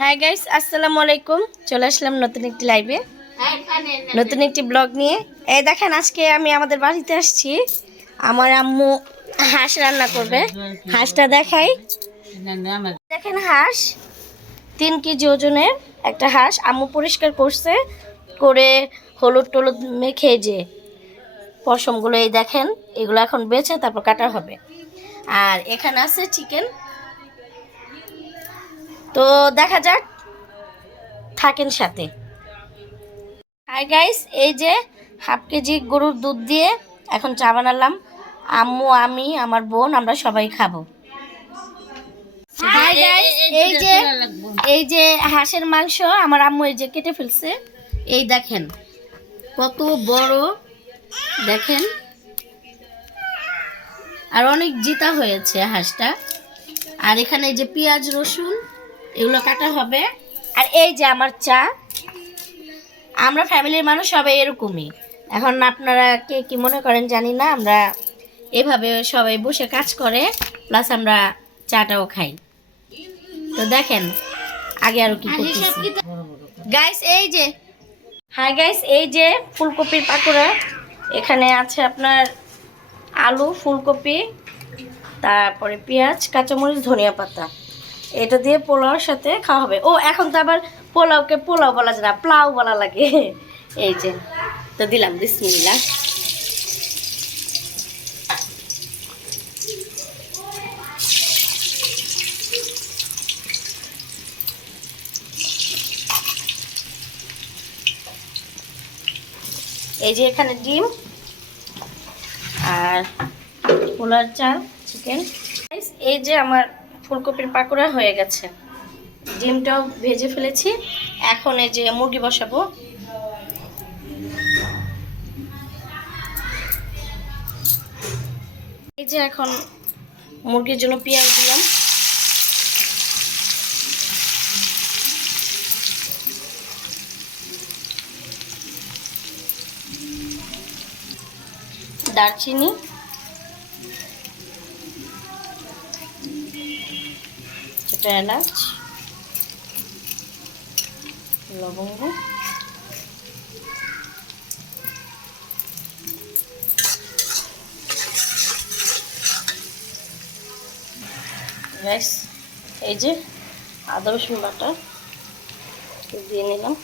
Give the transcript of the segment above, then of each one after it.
Hi guys, আসসালামু আলাইকুম। চলে আসলাম নতুন একটি লাইভে, নতুন একটি ব্লগ নিয়ে। এই দেখেন, আজকে আমি আমাদের বাড়িতে আসছি। আমার আম্মু হাঁস রান্না করবে। হাঁসটা দেখাই, দেখেন হাঁস 3 কেজি ওজনের একটা হাঁস আম্মু পরিষ্কার করছে, করে হলুদ টলুদ মেখে যে পশমগুলো এই দেখেন, এগুলো এখন বেছে তারপর কাটা হবে। আর এখানে আছে চিকেন। তো দেখা যাক, থাকেন সাথে। হাই গাইস, এই যে হাফ কেজি গরুর দুধ দিয়ে এখন চা বানালাম। আম্মু, আমি, আমার বোন, আমরা সবাই খাবো। হাই গাইস, এই যে হাঁসের মাংস আমার আম্মু এই যে কেটে ফেলছে। এই দেখেন কত বড়, দেখেন, আর অনেক জিতা হয়েছে হাঁসটা। আর এখানে এই যে পেঁয়াজ রসুন এগুলো কাটা হবে। আর এই যে আমার চা। আমরা ফ্যামিলির মানুষ সবাই এরকমই। এখন আপনারা কে কি মনে করেন জানি না, আমরা এভাবে সবাই বসে কাজ করে, প্লাস আমরা চাটাও খাই। তো দেখেন আগে আরো কি করতেছি। গাইস এই যে, হাই গাইস, এই যে ফুলকপির পাকোড়া। এখানে আছে আপনার আলু, ফুলকপি, তারপরে পেঁয়াজ, কাঁচামরিচ, ধনিয়া পাতা। এটা দিয়ে পোলাওর সাথে খাওয়া হবে। ও এখন তো আবার পোলাওকে পোলাও বলা যায় না, প্লাউ বলা লাগে। এই যে, তো দিলাম বিসমিল্লাহ। এই যে এখানে ডিম আর পোলার চাল, চিকেন। এই যে আমার ফুলকপির পাকোড়া হয়ে গেছে, ডিমটাও ভেজে ফেলেছি। এখন এই যে মুরগি বসাবো। এই যে এখন মুরগির জন্য পেঁয়াজ দিলাম, দারচিনি, ছোট এলাচ, লবঙ্গ, রাইস, এই যে আদা রসুন বাটা দিয়ে নিলাম।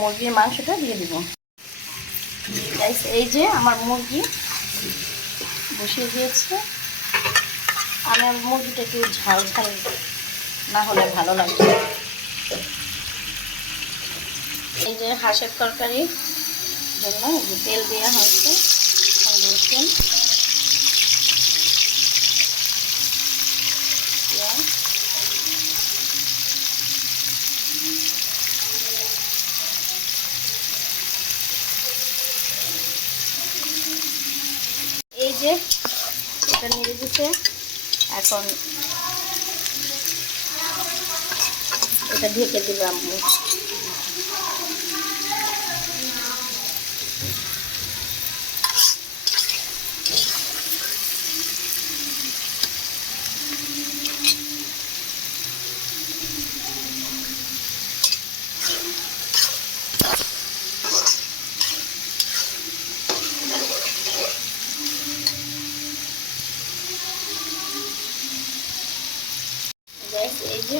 মুরগির মাংসটা দিয়ে দিব। এই যে আমার মুরগি বসিয়ে দিয়েছে। আমার মুরগিটা একটু ঝাল ঝাল না হলে ভালো লাগবে। এই যে হাঁসের তরকারির জন্য তেল দেওয়া হয়েছে, রসুন, পেঁয়াজ, এই যে এটা নেড়ে দিতে। এখন এটা ঢেকে দিলাম। এই যে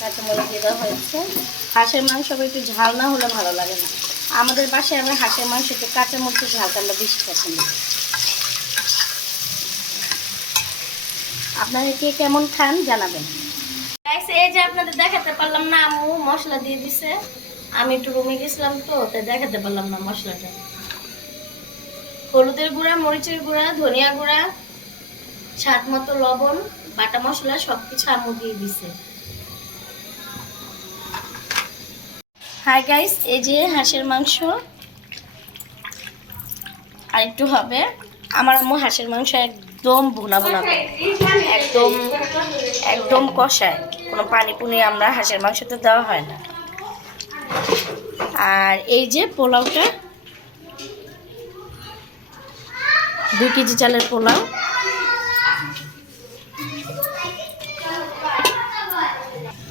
কাঁচামরিচ দিয়ে দেওয়া হয়েছে। হাঁসের মাংস আবার একটু ঝাল না হলে ভালো লাগে না। আমাদের বাসায় আমরা হাঁসের মাংস একটু কাঁচা মরিচের ঝালটা আমরা বেশি পছন্দ করি। আপনারা কে কেমন খান জানাবেন। গাইস, এই যে আপনাদের দেখাতে পারলাম না, আম্মু মশলা দিয়ে দিছে। আমি একটু রুমে গেছিলাম তো, তাই দেখাতে পারলাম না মশলাটা। হলুদের গুঁড়া, মরিচের গুঁড়া, ধনিয়া গুঁড়া, স্বাদ মতো লবণ, বাটা মশলা সবকিছু আম্মু দিয়ে দিছে। হাই গাইস, এই যে হাঁসের মাংস আর একটু হবে। আমার আম্মু হাঁসের মাংস একদম ভুনা ভুনা করে, একদম একদম কষায়, কোনো পানি পুনি আমরা হাঁসের মাংসতে দেওয়া হয় না। আর এই যে পোলাওটা, 2 কেজি চালের পোলাও।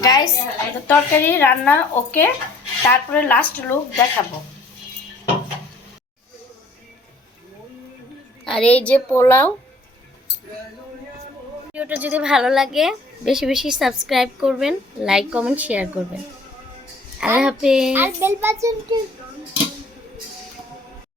গাইস, তরকারি রান্না ওকে, তারপরে লাস্ট লুক দেখাবো। আর এই যে পোলাও। ভিডিওটা যদি ভালো লাগে বেশি বেশি সাবস্ক্রাইব করবেন, লাইক কমেন্ট শেয়ার করবেন। আল্লাহ হাফেজ।